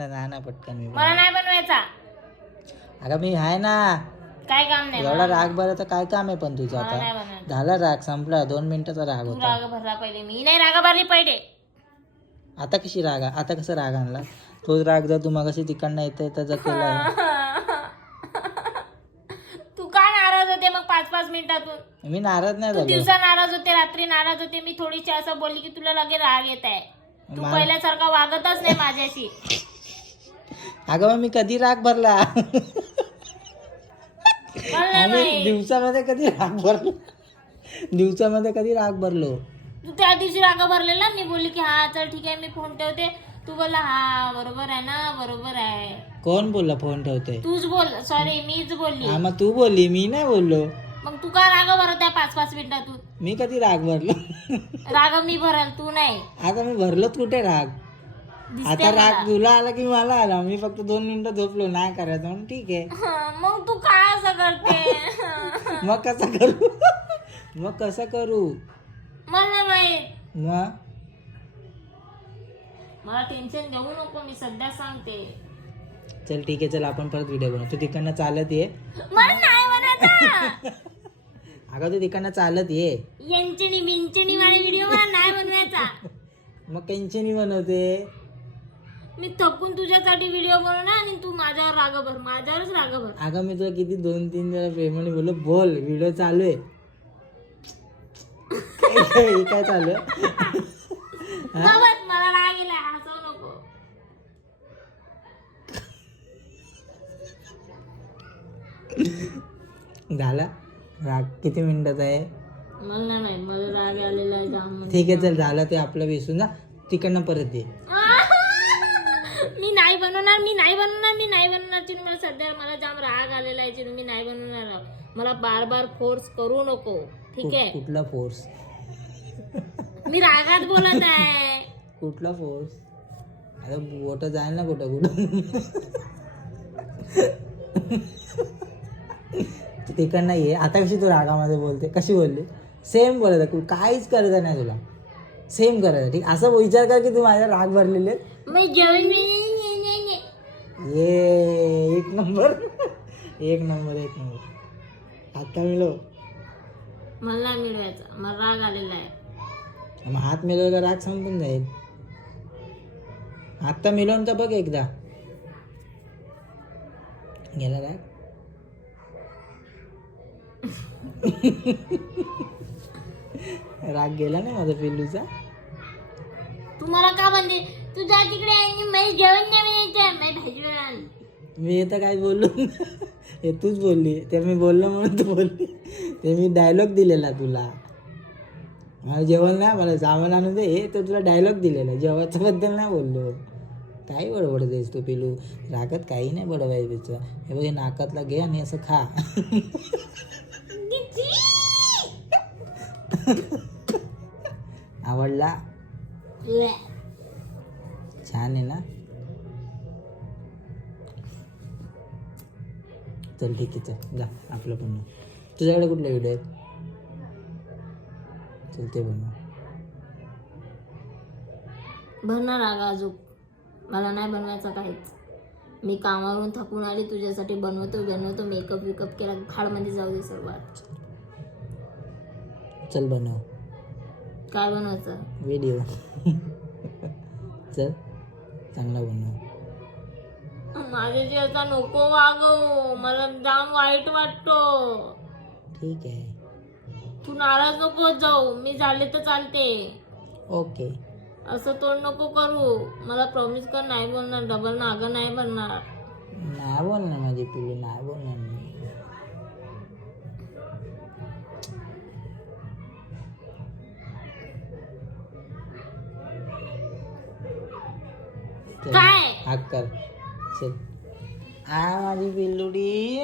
ना पटकन मी मला नाही बनवायचा. अगं मी आहे ना. काय काम नाही. एवढा राग भरायचं काय काम आहे पण तुझं? मला नाही आता बनवायचं. झाला राग संपला. 2 मिनिटाचा राग तू होता. राग भरला पहिले, मी नाही राग भरली पहिले. आता कशी राग आता कसं राग आणला? तोच राग जर तू मगाशी तिकडनं येते त्याचा केला. तू का नाराज होते मग 5-5 मिनिटातून? मी नाराज नाही तू झालो. दिवसा नाराज होते, रात्री नाराज होते. मी थोडीशी असं बोलली की तुला लगेच राग येत आहे. तू मला- पहिल्यासारखा वागतच नाही माझ्याशी. अगं मग मी कधी राग भरला? मला आम्ही नाही. दिवसामध्ये कधी राग भरलो? दिवसामध्ये कधी राग भरलो? तू त्या दिवशी राग भरलेला. मी बोलली की हा चल ठीक आहे मी फोन ठेवते. तू बोलला हा बरोबर आहे ना, बरोबर आहे. कोण बोलला फोन ठेवते? तूच बोल. सॉरी मीच बोलली. हा मग तू बोलली, मी नाही बोललो. मग तू का राग भरत आहे 5-5 मिनिटातून? मी कधी राग भरलो? राग मी भरल, तू नाही. आता मी भरलोच कुठे राग? दिसते आता राग मला. तुला आला की मला आला. मी फक्त 2 मिनिटं झोपलो नाही करायचं म्हणून ठीक आहे. मग तू का असं करते? मग कसं करू? मग कसं करू? मला माहित. मग मला टेन्शन घेऊ नको, मी सध्या सांगते. चल ठीक आहे, चल आपण परत व्हिडिओ बनवू. तू तिकडनं चालत ये. मला नाही बनायचा. अगं तू तिकडनं चालत ये. यांचणी बिंचणी वाले व्हिडिओ मला नाही बनवायचा. मग टेन्शनही बनवते. मी थकून तुझ्यासाठी व्हिडिओ बनवणार आणि तू माझ्यावर राग भर, माझ्यावरच राग भर. अगं मी तुला किती 2-3 वेळा प्रेमाने बोललो बोल व्हिडिओ चालू आहे. काय चालू आहे? बस मला राग गेला, हसवू नको. झाला राग किती मिनिटाचा आहे? मला नाही माहित, मला राग आलेला आहे जाम. ठीक आहे चल झालं ते आपलं विसरून जा. तिकडनं परत ये. मी नाही बनवणार, मी नाही बनवणार, मी नाही बनवणार. चिनू मला सध्या मला जाम राग आलेला आहे. चिनू मी नाही बनवणार. मला बार बार फोर्स करू नको, ठीक आहे? कुठला फोर्स? मी रागात बोलत आहे. कुठला फोर्स? अरे बोट जाईल ना कुठं कुठं. तिकडनं ये. आता कशी तू रागामध्ये बोलते? कशी बोलली? सेम बोलायचं, काहीच करायचं नाही तुला. सेम करायचं ठीक. असं विचार कर की तू माझ्या राग भरलेले. मी जेवण ये एक नंबर. एक नंबर एक नंबर. आता मिळव. मला नाही मिळवायचा, मला राग आलेला आहे. मग हात मिळवला राग संपून जाईल. आता मिळवून तर बघ एकदा. गेला राग. राग गेला नाही माझा पिल्लूचा. तू मला का म्हणते तू जा तिकडे, मी जेवण नाही यायचं, मी भाजी बनवणार. मी तर काय बोललो? हे तूच बोलली. ते मी बोललो म्हणून तू बोलली. ते मी डायलॉग दिलेला तुला. मला जेवण नाही, मला सामान आणून दे, हे तर तुला डायलॉग दिलेला. जेवणाच्या बद्दल नाही बोललो. काही बडबडतेस तू पिलू? रागात काही नाही बडवायचं. हे बघ हे नाकातला घे आणि असं खा. आवडला? छान आहे ना? चल ठीक आहे चल जा आपलं बनव. तुझ्याकडे कुठले व्हिडिओ आहेत? चल ते बनव. भरणार राग अजून. मला नाही बनवायचं काहीच. मी कामावरून थकून आली, तुझ्यासाठी बनवतो मेकअप विकअप केला, खाडमध्ये जाऊ दे सर्व. चल बनव. काय बनवायचं? व्हिडिओ. चल चांगला बनव. माझ्याशी असा नको वागव, मला जाम वाईट वाटतो. ठीक आहे. तू नाराज नको जाऊ, मी झाले तर चालते. ओके. असं तोंड नको करू. मला प्रॉमिस कर नाही बोलणार, डबल नागं नाही बनणार. नाही बोलणार माझी पिल्लू, नाही बोलणार मी. काय? हाक कर. चल. आ माझी पिल्लुडी.